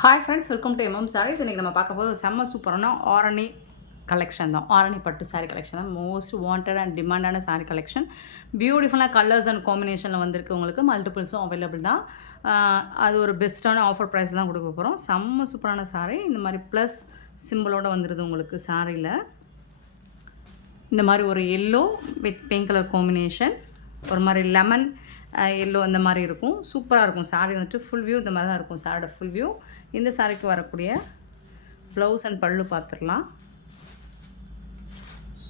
Hi friends, welcome to MM Sarees. இன்றைக்கி நம்ம பார்க்க போது செம்ம சூப்பரான ஆரணி கலெக்ஷன் தான். ஆரணி பட்டு சாரீ கலெக்ஷன் தான். மோஸ்ட் வாண்டட் அண்ட் டிமாண்டான சாரீ கலெக்ஷன். பியூட்டிஃபுல்லாக கலர்ஸ் அண்ட் காம்பினேஷனில் வந்திருக்கு. உங்களுக்கு மல்டிபிள்ஸும் அவைலபிள் தான். அது ஒரு பெஸ்ட்டான ஆஃபர் ப்ரைஸ் தான் கொடுக்க போகிறோம். செம்ம சூப்பரான சாரீ. இந்த மாதிரி ப்ளஸ் சிம்பிளோடு வந்துடுது உங்களுக்கு சாரியில். இந்த மாதிரி ஒரு yellow with pink colour combination, ஒரு மாதிரி லெமன் எல்லோ அந்த மாதிரி இருக்கும். சூப்பராக இருக்கும் சாரீ. வந்துட்டு ஃபுல் வியூ இந்த மாதிரி தான் இருக்கும் சாரியோட ஃபுல் வியூ. இந்த சாரிக்கு வரக்கூடிய ப்ளவுஸ் அண்ட் பல்லு பார்த்துடலாம்.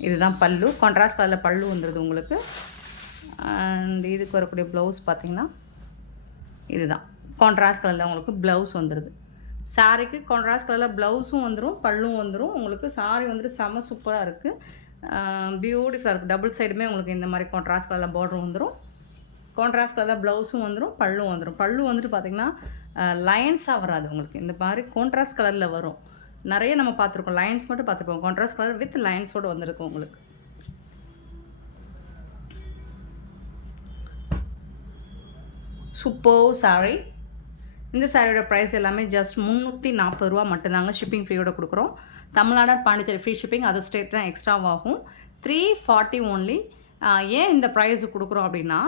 இதுதான் பல்லு. கான்ட்ராஸ்ட் கலரில் பல்லு வந்துடுது உங்களுக்கு. அண்ட் இதுக்கு வரக்கூடிய ப்ளவுஸ் பார்த்திங்கன்னா இதுதான் கான்ட்ராஸ்ட் கலரில் உங்களுக்கு ப்ளவுஸ் வந்துடுது. சாரிக்கு கான்ட்ராஸ்ட் கலரில் ப்ளவுஸும் வந்துடும், பல்லும் வந்துடும் உங்களுக்கு. சாரி வந்துட்டு செம்ம சூப்பராக இருக்குது, பியூட்டிஃபுல்லாக இருக்குது. டபுள் சைடுமே உங்களுக்கு இந்த மாதிரி கான்ட்ராஸ்ட் கலரில் பார்டர் வந்துடும். கான்ட்ராஸ்ட் கலரில் ப்ளவுஸும் வந்துடும், பல்லும் வந்துடும். பல்லு வந்துட்டு பார்த்திங்கன்னா லைன்ஸாக வராது உங்களுக்கு. இந்த மாதிரி கான்ட்ராஸ்ட் கலரில் வரும். நிறைய நம்ம பார்த்துருக்கோம், லைன்ஸ் மட்டும் பார்த்துருப்போம். கான்ட்ராஸ்ட் கலர் வித் லைன்ஸோடு வந்துருக்கும் உங்களுக்கு. சூப்பர் சாரீ. இந்த சாரியோட ப்ரைஸ் எல்லாமே ஜஸ்ட் 340 ரூபா மட்டும்தாங்க. ஷிப்பிங் ஃப்ரீயோட கொடுக்குறோம். Tamil Nadu Pondicherry free shipping, other state தான் எக்ஸ்ட்ராவாகும். 340 ஓன்லி. ஏன் இந்த ப்ரைஸ் கொடுக்குறோம் அப்படின்னா,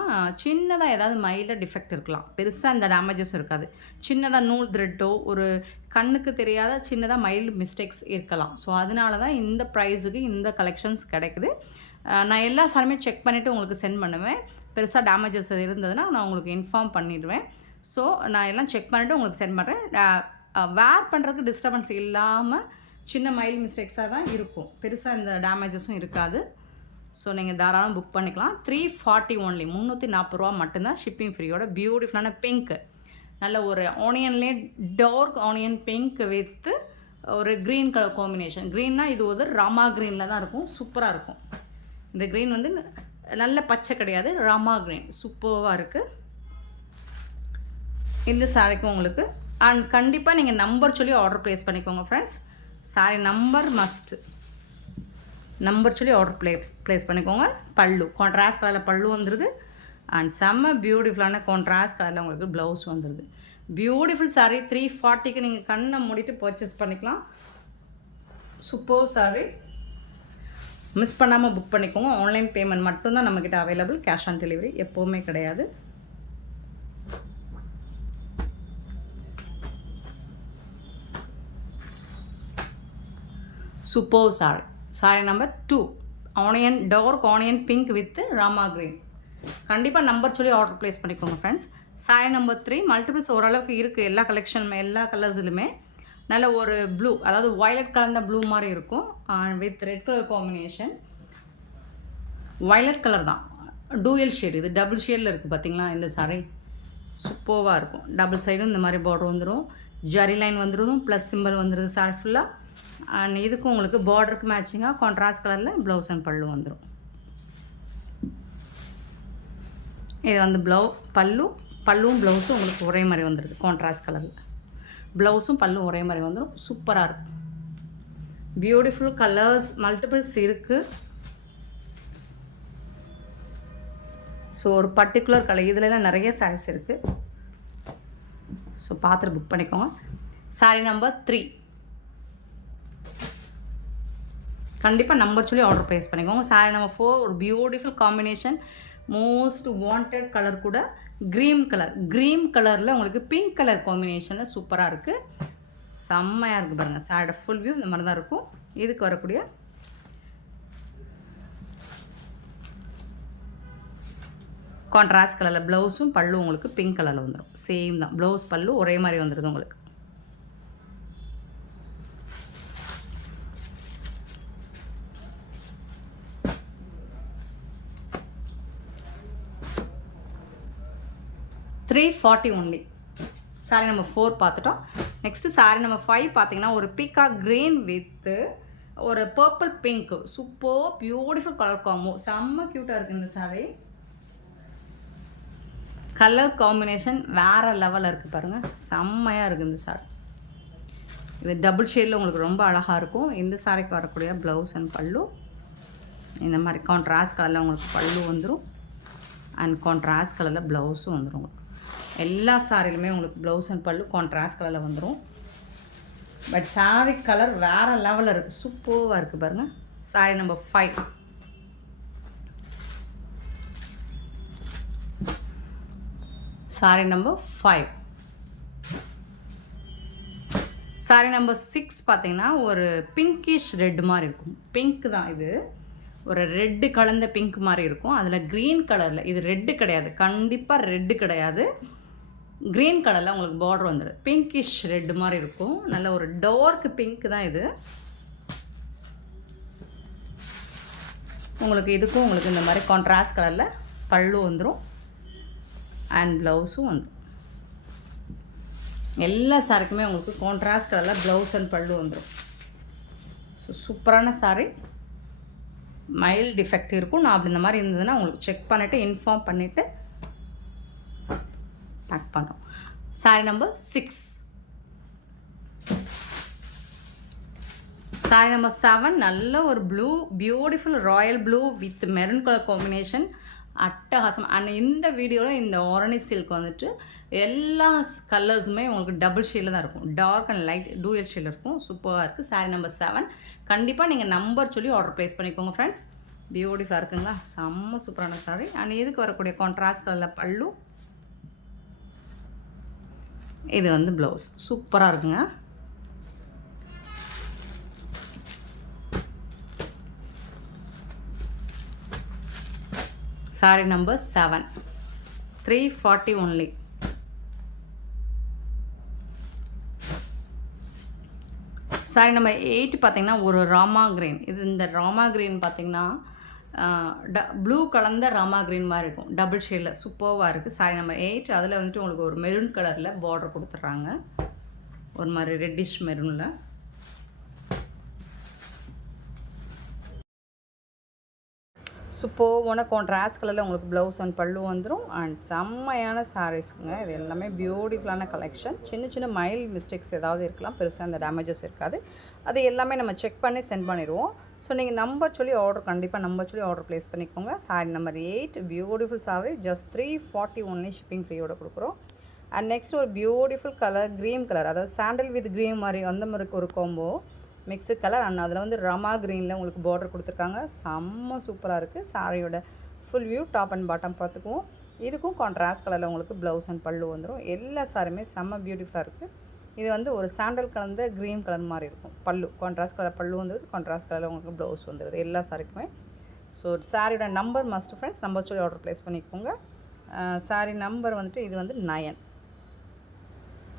சின்னதாக ஏதாவது மைல்டாக டிஃபெக்ட் இருக்கலாம், பெருசாக இந்த டேமேஜஸ் இருக்காது. சின்னதாக நூல் த்ரெட்டோ ஒரு கண்ணுக்கு தெரியாத சின்னதாக மைல்டு மிஸ்டேக்ஸ் இருக்கலாம். ஸோ அதனால தான் இந்த ப்ரைஸுக்கு இந்த கலெக்ஷன்ஸ் கிடைக்குது. நான் எல்லா சாரியுமே செக் பண்ணிவிட்டு உங்களுக்கு சென்ட் பண்ணுவேன். பெருசாக டேமேஜஸ் இருந்ததுன்னா நான் உங்களுக்கு இன்ஃபார்ம் பண்ணிடுவேன். ஸோ நான் எல்லாம் செக் பண்ணிவிட்டு உங்களுக்கு சென்ட் பண்ணுறேன். வேர் பண்ணுறதுக்கு டிஸ்டர்பன்ஸ் இல்லாமல் சின்ன மைல்டு மிஸ்டேக்ஸாக தான் இருக்கும், பெருசாக இந்த டேமேஜஸும் இருக்காது. ஸோ நீங்கள் தாராளம் புக் பண்ணிக்கலாம். 340 ஓன்லி, 340 ரூபா மட்டும்தான் ஷிப்பிங் ஃப்ரீயோட. பியூட்டிஃபுல்லான பிங்க், நல்ல ஒரு ஆனியன்லேயே டார்க் ஆனியன் பிங்க் வித்து ஒரு க்ரீன் கலர் காம்பினேஷன். க்ரீன்னா இது ஒரு ராமா க்ரீனில் தான் இருக்கும், சூப்பராக இருக்கும். இந்த க்ரீன் வந்து நல்ல பச்சை கிடையாது, ராமா க்ரீன் சூப்பராக இருக்குது இந்த சாரிக்கும் உங்களுக்கு. அண்ட் கண்டிப்பாக நீங்கள் நம்பர் சொல்லி ஆர்டர் ப்ளேஸ் பண்ணிக்கோங்க friends. Saree number must, number சொல்லி ஆர்டர் ப்ளேஸ் பண்ணிக்கோங்க. பல்லு கான்ட்ராஸ்ட் கலரில் பல்லு வந்துடுது. அண்ட் செம்ம பியூட்டிஃபுல்லான கான்ட்ராஸ்ட் கலரில் உங்களுக்கு ப்ளவுஸ் வந்துடுது. பியூட்டிஃபுல் சாரீ. 340க்கு நீங்கள் கண்ணை மூடிட்டு பர்ச்சேஸ் பண்ணிக்கலாம். சூப்பர் சாரீ. மிஸ் பண்ணாமல் புக் பண்ணிக்கோங்க. ஆன்லைன் பேமெண்ட் மட்டும்தான் நம்மக்கிட்ட அவைலபிள், கேஷ் ஆன் டெலிவரி எப்போவுமே கிடையாது. Super saree. Saree number 2, onion dark onion pink with Rama green. கண்டிப்பாக நம்பர் சொல்லி ஆர்டர் ப்ளேஸ் பண்ணிக்கோங்க ஃப்ரெண்ட்ஸ். சாரி நம்பர் 3, மல்டிபிள்ஸ் ஓரளவுக்கு இருக்குது எல்லா கலெக்ஷனுமே, எல்லா கலர்ஸ்லுமே. நல்ல ஒரு ப்ளூ, அதாவது வயலட் கலந்த ப்ளூ மாதிரி இருக்கும் with red colour combination. Violet colour தான், டூயல் ஷேட். இது டபுள் ஷேடில் இருக்குது பார்த்தீங்களா இந்த சாரி. சூப்பராக இருக்கும். டபுள் சைடும் இந்த மாதிரி பார்டர் வந்துடும், ஜரி லைன் வந்துடும், ப்ளஸ் சிம்பிள் வந்துடுது சாரி ஃபுல்லாக. அண்ட் இதுக்கும் உங்களுக்கு பார்டருக்கு மேட்சிங்காக கான்ட்ராஸ்ட் கலரில் ப்ளவுஸ் அண்ட் பல்லு வந்துடும். இது வந்து பல்லுவும் ப்ளவுஸும் உங்களுக்கு ஒரே மாதிரி வந்துடுது. கான்ட்ராஸ்ட் கலரில் ப்ளவுஸும் பல்லும் ஒரே மாதிரி வந்துடும். சூப்பராக இருக்கும். பியூட்டிஃபுல் கலர்ஸ் மல்டிபிள்ஸ் இருக்குது. ஸோ ஒரு பர்டிகுலர் கலர் இதுலலாம் நிறைய சாரீஸ் இருக்குது. ஸோ பார்த்துட்டு புக் பண்ணிக்கோங்க. சாரி நம்பர் 3, கண்டிப்பாக நம்பர் சொல்லி ஆர்டர் ப்ளேஸ் பண்ணிக்கோங்க. சாரி நம்பர் 4, ஒரு beautiful combination, most wanted colour கூட. க்ரீன் கலரில் உங்களுக்கு பிங்க் கலர் காம்பினேஷனில் சூப்பராக இருக்குது, செம்மையாக இருக்குது பாருங்கள். சாரியோட ஃபுல் வியூ இந்த மாதிரி தான் இருக்கும். இதுக்கு வரக்கூடிய கான்ட்ராஸ்ட் கலரில் ப்ளவுஸும் பல்லும் உங்களுக்கு பிங்க் கலரில் வந்துடும். சேம் தான், ப்ளவுஸ் பல்லு ஒரே மாதிரி வந்துடுது உங்களுக்கு. $340 ஒன்லி. சாரி நம்பர் 4 பார்த்துட்டோம். நெக்ஸ்ட்டு சாரி நம்பர் 5 பார்த்தீங்கன்னா ஒரு பீகாக் க்ரீன் வித்து ஒரு purple pink. Super beautiful colour combo, செம்ம க்யூட்டாக இருக்குது இந்த சாரி. கலர் காம்பினேஷன் வேறு லெவலில் இருக்குது பாருங்கள், செம்மையாக இருக்குது இந்த சாரி. இது டபுள் ஷேடில் உங்களுக்கு ரொம்ப அழகாக இருக்கும். இந்த சாரிக்கு வரக்கூடிய ப்ளவுஸ் அண்ட் பல்லு இந்த மாதிரி கான்ட்ராஸ்ட் கலரில் உங்களுக்கு பல்லு வந்துடும். அண்ட் கான்ட்ராஸ்ட் கலரில் ப்ளவுஸும் வந்துடும் உங்களுக்கு. எல்லா சாரிலுமே உங்களுக்கு ப்ளவுஸ் அண்ட் பல்லு கான்ட்ராஸ்ட் கலரில் வந்துடும். பட் சாரீ கலர் வேறு லெவலில் இருக்குது, சூப்பராக இருக்குது பாருங்கள். Sari number 5. Sari number 5. Sari number 6 பார்த்தீங்கன்னா ஒரு பிங்கிஷ் ரெட் மாதிரி இருக்கும். பிங்க் தான் இது, ஒரு ரெட்டு கலந்த பிங்க் மாதிரி இருக்கும். அதில் க்ரீன் கலரில், இது ரெட்டு கிடையாது, கண்டிப்பாக ரெட்டு கிடையாது, க்ரீன் கலரில் உங்களுக்கு பார்டர் வந்துடுது. பிங்கிஷ் ரெட்டு மாதிரி இருக்கும், நல்ல ஒரு டார்க் பிங்க் தான் இது. உங்களுக்கு இதுக்கும் உங்களுக்கு இந்த மாதிரி கான்ட்ராஸ்ட் கலரில் பல்லு வந்துடும் அண்ட் ப்ளவுஸும் வந்துடும். எல்லா சாரிக்குமே உங்களுக்கு கான்ட்ராஸ்ட் கலரில் ப்ளவுஸ் அண்ட் பல்லு வந்துடும். ஸோ சூப்பரான சாரீ. மைல்டு டிஃபெக்ட் இருக்கும். நான் அப்படி இந்த மாதிரி இருந்ததுன்னா உங்களுக்கு செக் பண்ணிவிட்டு இன்ஃபார்ம் பண்ணிவிட்டு பேக் பண்ணுறோம். சாரீ நம்பர் 6. சாரீ நம்பர் 7 நல்ல ஒரு blue, beautiful Royal blue with maroon colour combination, அட்டகாசம். அண்ட் இந்த வீடியோவில் இந்த ஆரணி சில்க் வந்துட்டு எல்லா கலர்ஸுமே உங்களுக்கு டபுள் ஷேடில் தான் இருக்கும், டார்க் அண்ட் லைட் டூயல் ஷேடில் இருக்கும். சூப்பராக இருக்குது. சாரீ நம்பர் 7 கண்டிப்பாக நீங்கள் நம்பர் சொல்லி ஆர்டர் ப்ளேஸ் பண்ணிக்கோங்க ஃப்ரெண்ட்ஸ். பியூட்டிஃபுல்லாக இருக்குங்களா, செம்ம சூப்பரான சாரீ. அண்ட் இதுக்கு வரக்கூடிய கான்ட்ராஸ்ட் கலரில் பல்லு, இது வந்து ப்ளவுஸ், சூப்பராக இருக்குங்க. Sari number 7, 340 only. Sari number 8 பார்த்தீங்கன்னா ஒரு ராமா க்ரீன். இது இந்த ராமா க்ரீன் பார்த்தீங்கன்னா ப்ளூ கலந்த ராமா க்ரீன் மாதிரி இருக்கும், டபுள் ஷேடில் சூப்பராக இருக்குது. சாரீ நம்பர் 8. அதில் வந்துட்டு உங்களுக்கு ஒரு மெரூன் கலரில் பார்டர் கொடுத்துட்றாங்க, ஒரு மாதிரி ரெட்டிஷ் மெரூனில். சூப்பரான கான்ட்ராஸ்ட் கலரில் உங்களுக்கு ப்ளவுஸ் அண்ட் பல்லு வந்துடும். அண்ட் செம்மையான சாரீஸுங்க. இது எல்லாமே பியூட்டிஃபுல்லான கலெக்ஷன். சின்ன சின்ன மைல்டு மிஸ்டேக்ஸ் ஏதாவது இருக்கலாம், பெருசாக அந்த டேமேஜஸ் இருக்காது. அது எல்லாமே நம்ம செக் பண்ணி சென்ட் பண்ணிடுவோம். ஸோ நீங்கள் நம்பர் சொல்லி ஆர்டர், கண்டிப்பாக நம்பர் சொல்லி ஆர்டர் ப்ளேஸ் பண்ணிக்கோங்க. Sari number 8 beautiful sari, just 340 only shipping ஃப்ரீயோட கொடுக்குறோம். அண்ட் நெக்ஸ்ட் ஒரு பியூட்டிஃபுல் கலர், க்ரீன் கலர், அதாவது சாண்டல் வித் க்ரீன் மாதிரி அந்த மாதிரி ஒரு காம்போ மிக்ஸு கலர். அண்ட் அதில் வந்து ராமா க்ரீனில் உங்களுக்கு பார்டர் கொடுத்துருக்காங்க, செம்ம சூப்பராக இருக்குது. சாரியோட full view top and bottom பார்த்துக்குவோம். இதுக்கும் கான்ட்ராஸ்ட் கலரில் உங்களுக்கு ப்ளவுஸ் அண்ட் பல்லு வந்துடும். எல்லா சாரியுமே செம்ம பியூட்டிஃபுல்லாக இருக்குது. இது வந்து ஒரு சாண்டல் கலந்த க்ரீன் கலர் மாதிரி இருக்கும் பல்லு, கான்ட்ராஸ்ட் கலர் பல்லு வந்துடுது, கான்ட்ராஸ்ட் கலரில் உங்களுக்கு ப்ளவுஸ் வந்துடுது எல்லா சாரிக்குமே. ஸோ சாரியோட நம்பர் மஸ்ட் ஃப்ரெண்ட்ஸ், நம்பர் சொல்லி ஆர்டர் ப்ளேஸ் பண்ணிக்கோங்க. சாரி நம்பர் வந்துட்டு இது வந்து 9.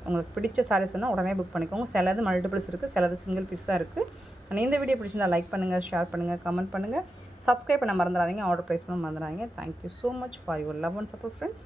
உங்களுக்கு பிடிச்ச சாரீஸ் சொன்னால் உடனே புக் பண்ணிக்கோங்க. சிலது மல்டிபிள்ஸ் இருக்குது, சிலது சிங்கிள் பீஸ் தான் இருக்குது. ஆனால் இந்த வீடியோ பிடிச்சிருந்தால் லைக் பண்ணுங்கள், ஷேர் பண்ணுங்கள், கமெண்ட் பண்ணுங்கள், சப்ஸ்கிரைப் பண்ண மறந்துடாதீங்க, ஆர்டர் ப்ளேஸ் பண்ண மறந்துடாதீங்க. Thank you so much for your love and support friends.